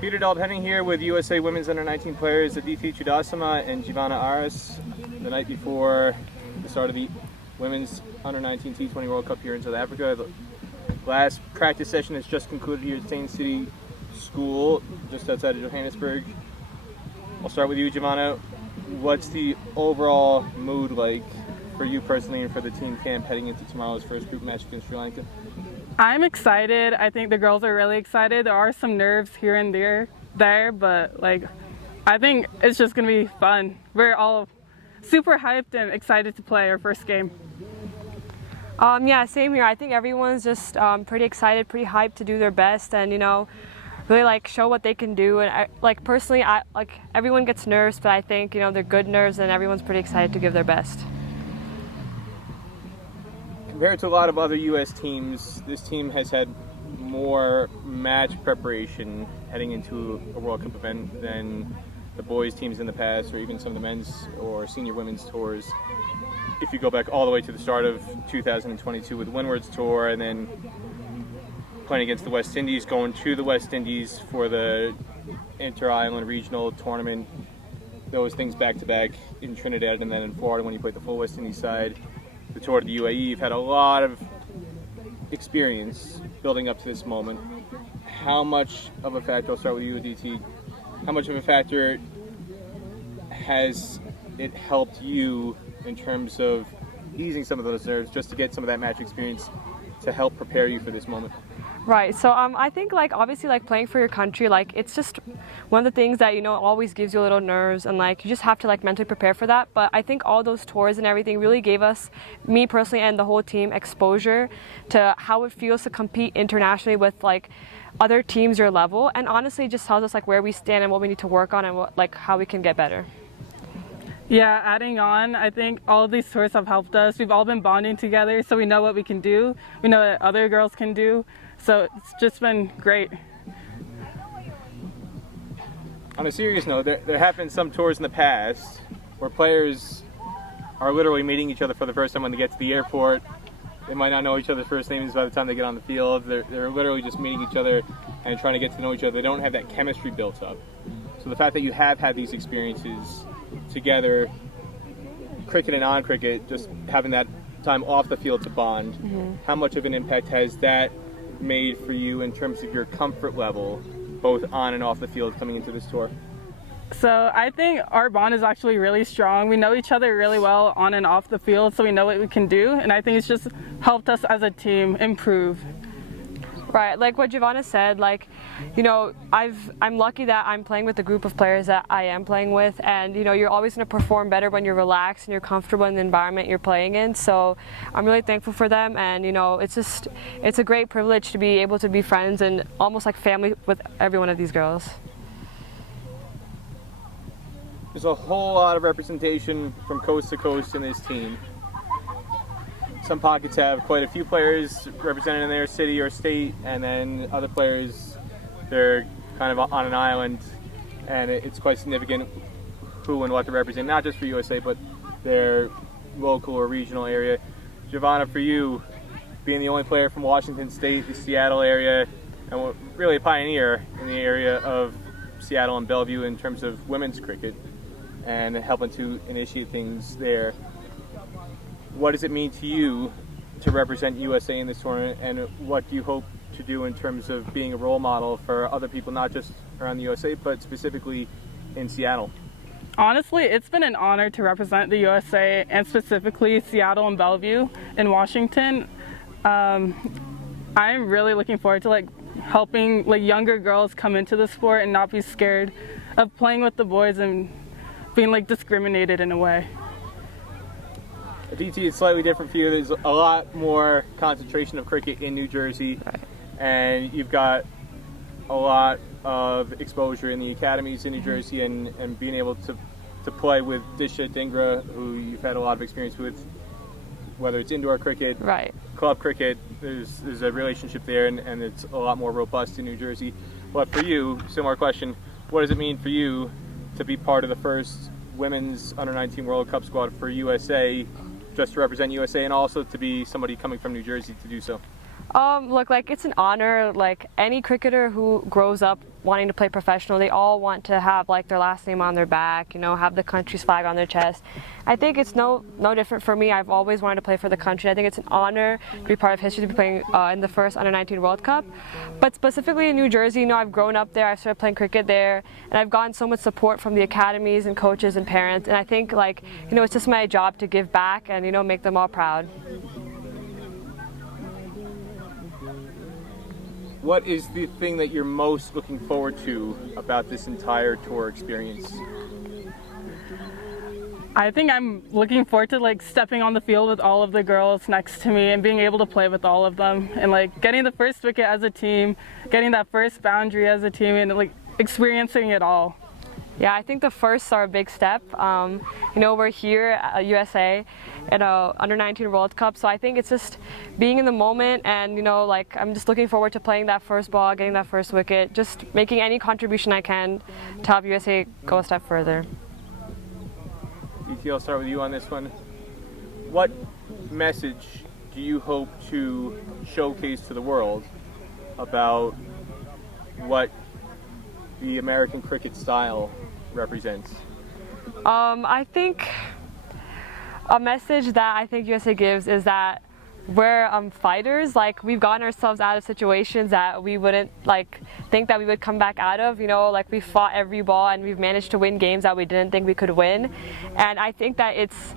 Peter Penning here with USA Women's Under-19 players Aditi Chudasama and Jivana Aras. The night before the start of the Women's Under-19 T20 World Cup here in South Africa. The last practice session has just concluded here at Stain City School, just outside of Johannesburg. I'll start with you, Jivana. What's the overall mood like for you personally and for the team camp heading into tomorrow's first group match against Sri Lanka? I'm excited. I think the girls are really excited. There are some nerves here and there, but I think it's just gonna be fun. We're all super hyped and excited to play our first game. Yeah, same here. I think everyone's just pretty excited, pretty hyped to do their best, and really show what they can do. And personally, everyone gets nerves, but I think they're good nerves, and everyone's pretty excited to give their best. Compared to a lot of other U.S. teams, this team has had more match preparation heading into a World Cup event than the boys' teams in the past, or even some of the men's or senior women's tours. If you go back all the way to the start of 2022 with Windward's tour, and then playing against the West Indies, going to the West Indies for the inter-island regional tournament, those things back-to-back in Trinidad and then in Florida when you played the full West Indies side. The tour to the UAE, you've had a lot of experience building up to this moment. How much of a factor, I'll start with you, Aditi, how much of a factor has it helped you in terms of easing some of those nerves just to get some of that match experience to help prepare you for this moment? Right, so I think obviously playing for your country, it's just one of the things that always gives you a little nerves, and you just have to mentally prepare for that. But I think all those tours and everything really gave us, me personally and the whole team, exposure to how it feels to compete internationally with other teams your level, and honestly just tells us where we stand and what we need to work on and what, how we can get better. Yeah, adding on, I think all of these tours have helped us. We've all been bonding together, so we know what we can do. We know what other girls can do. So it's just been great. On a serious note, there have been some tours in the past where players are literally meeting each other for the first time when they get to the airport. They might not know each other's first names by the time they get on the field. They're literally just meeting each other and trying to get to know each other. They don't have that chemistry built up. So the fact that you have had these experiences together, cricket and non-cricket, just having that time off the field to bond, how much of an impact has that made for you in terms of your comfort level, both on and off the field coming into this tour? So I think our bond is actually really strong. We know each other really well on and off the field, so we know what we can do, and I think it's just helped us as a team improve. Right, like what Jivana said, I'm lucky that I'm playing with the group of players that I am playing with, and you're always going to perform better when you're relaxed and you're comfortable in the environment you're playing in. So I'm really thankful for them, and it's a great privilege to be able to be friends and almost like family with every one of these girls. There's a whole lot of representation from coast to coast in this team. Some pockets have quite a few players represented in their city or state, and then other players, they're kind of on an island, and it's quite significant who and what they represent, not just for USA, but their local or regional area. Jivana, for you, being the only player from Washington State, the Seattle area, and really a pioneer in the area of Seattle and Bellevue in terms of women's cricket, and helping to initiate things there. What does it mean to you to represent USA in this tournament, and what do you hope to do in terms of being a role model for other people, not just around the USA, but specifically in Seattle? Honestly, it's been an honor to represent the USA, and specifically Seattle and Bellevue in Washington. I'm really looking forward to helping younger girls come into the sport and not be scared of playing with the boys and being discriminated in a way. Aditi, it's slightly different for you. There's a lot more concentration of cricket in New Jersey, and you've got a lot of exposure in the academies in New Jersey, and being able to play with Disha Dhingra, who you've had a lot of experience with, whether it's indoor cricket, club cricket. There's a relationship there, and it's a lot more robust in New Jersey. But for you, similar question, what does it mean for you to be part of the first Women's Under-19 World Cup squad for USA, just to represent USA, and also to be somebody coming from New Jersey to do so? Look, it's an honor. Any cricketer who grows up wanting to play professional. They all want to have like their last name on their back, you know, have the country's flag on their chest. I think it's no different for me. I've always wanted to play for the country. I think it's an honor to be part of history, to be playing in the first Under-19 World Cup. But specifically in New Jersey, you know, I've grown up there. I started playing cricket there, and I've gotten so much support from the academies and coaches and parents. And I think, like, you know, it's just my job to give back and, you know, make them all proud. What is the thing that you're most looking forward to about this entire tour experience? I think I'm looking forward to like stepping on the field with all of the girls next to me and being able to play with all of them and like getting the first wicket as a team, getting that first boundary as a team, and like experiencing it all. Yeah, I think the firsts are a big step. You know, we're here at USA at a Under-19 World Cup, so I think it's just being in the moment, and you know, like I'm just looking forward to playing that first ball, getting that first wicket, just making any contribution I can to help USA go a step further. Aditi, I'll start with you on this one. What message do you hope to showcase to the world about what the American cricket style represents? I think a message that I think USA gives is that we're fighters. Like, we've gotten ourselves out of situations that we wouldn't like think that we would come back out of. You know, like we fought every ball and we've managed to win games that we didn't think we could win. And I think that it's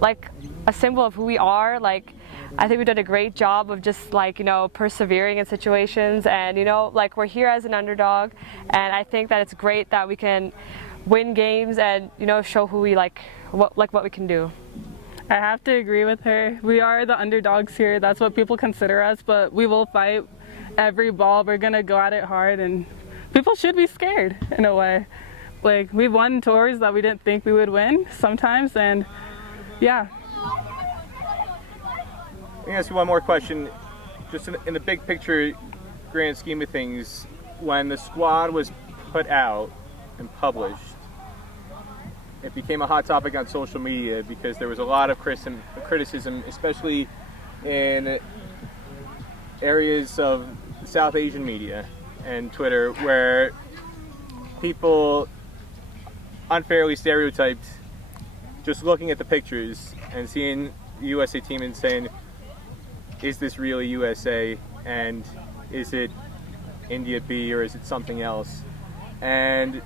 like a symbol of who we are. Like, I think we did a great job of just like, you know, persevering in situations, and you know, like we're here as an underdog, and I think that it's great that we can win games and, you know, show who we what we can do. I have to agree with her. We are the underdogs here. That's what people consider us, but we will fight every ball. We're gonna go at it hard, and people should be scared in a way. Like, we've won tours that we didn't think we would win sometimes, and yeah. Let me ask you one more question. Just in the big picture, grand scheme of things, when the squad was put out and published, it became a hot topic on social media because there was a lot of criticism, especially in areas of South Asian media and Twitter, where people unfairly stereotyped just looking at the pictures and seeing the USA team and saying, is this really USA, and is it India B, or is it something else? And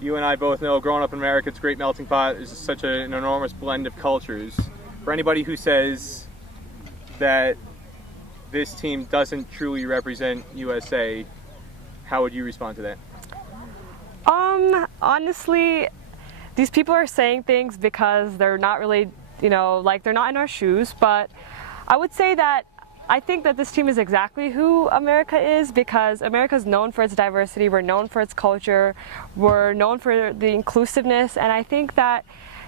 you and I both know, growing up in America, it's a great melting pot. There's such an enormous blend of cultures. For anybody who says that this team doesn't truly represent USA, how would you respond to that? Honestly, these people are saying things because they're not really, you know, like they're not in our shoes, but I would say that I think that this team is exactly who America is, because America is known for its diversity, we're known for its culture, we're known for the inclusiveness, and I think that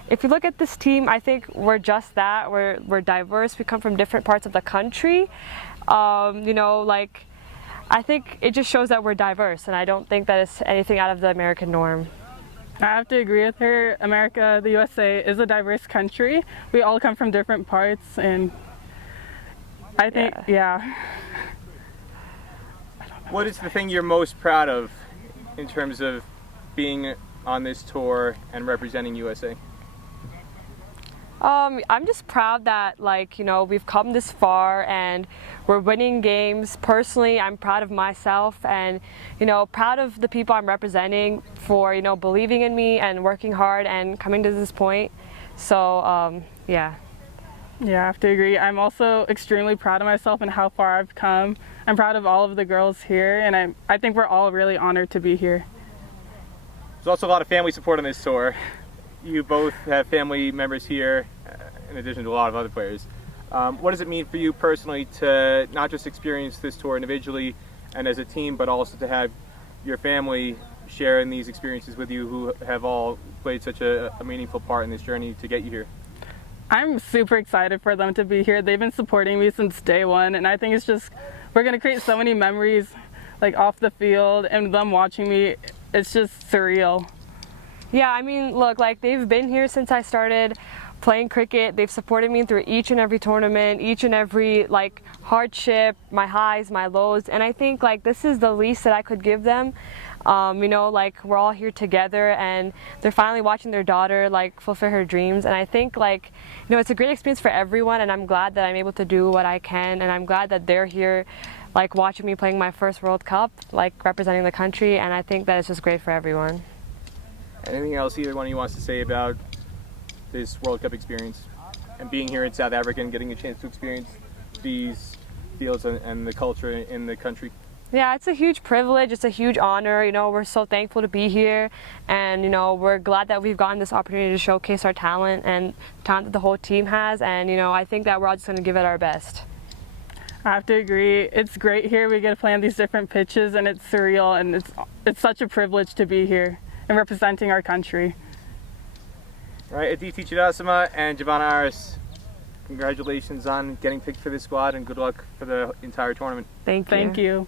if you look at this team, I think we're just that. We're diverse, we come from different parts of the country. You know, like, I think it just shows that we're diverse, and I don't think that it's anything out of the American norm. I have to agree with her. America, the USA, is a diverse country. We all come from different parts, and I think, yeah. What is the thing you're most proud of in terms of being on this tour and representing USA? I'm just proud that, like, you know, we've come this far and we're winning games. Personally, I'm proud of myself and, you know, proud of the people I'm representing for, you know, believing in me and working hard and coming to this point. So, yeah. Yeah, I have to agree. I'm also extremely proud of myself and how far I've come. I'm proud of all of the girls here, and I think we're all really honored to be here. There's also a lot of family support on this tour. You both have family members here, in addition to a lot of other players. What does it mean for you personally to not just experience this tour individually and as a team, but also to have your family share in these experiences with you, who have all played such a meaningful part in this journey to get you here? I'm super excited for them to be here. They've been supporting me since day one, and I think it's just, we're going to create so many memories like off the field, and them watching me, it's just surreal. Yeah, I mean, look, like, they've been here since I started playing cricket. They've supported me through each and every tournament, each and every like hardship, my highs, my lows, and I think like this is the least that I could give them. You know, like we're all here together and they're finally watching their daughter like fulfill her dreams, and I think like, you know, it's a great experience for everyone, and I'm glad that I'm able to do what I can, and I'm glad that they're here like watching me playing my first World Cup, like representing the country, and I think that it's just great for everyone. Anything else either one of you wants to say about this World Cup experience and being here in South Africa and getting a chance to experience these fields and the culture in the country? Yeah, it's a huge privilege, it's a huge honor, you know, we're so thankful to be here, and you know, we're glad that we've gotten this opportunity to showcase our talent and talent that the whole team has, and you know, I think that we're all just going to give it our best. I have to agree. It's great here. We get to play on these different pitches, and it's surreal, and it's such a privilege to be here and representing our country. All right, Aditi Chudasama and Jivana Aras, congratulations on getting picked for this squad, and good luck for the entire tournament. Thank you. Thank you.